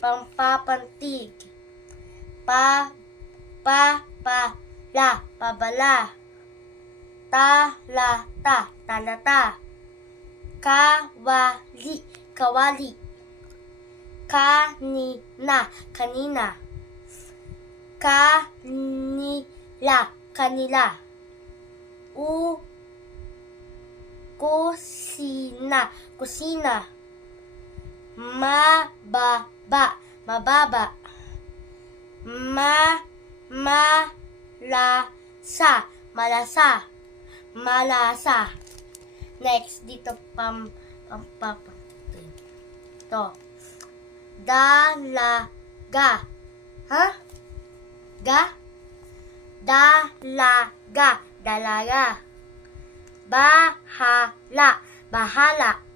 pampapantig, pabala, pabala, talata, kawali, kawali, kanina, kanila, kusina, mababa, malasa. Next, dito to. Dalaga. Ha? Dalaga. Bahala.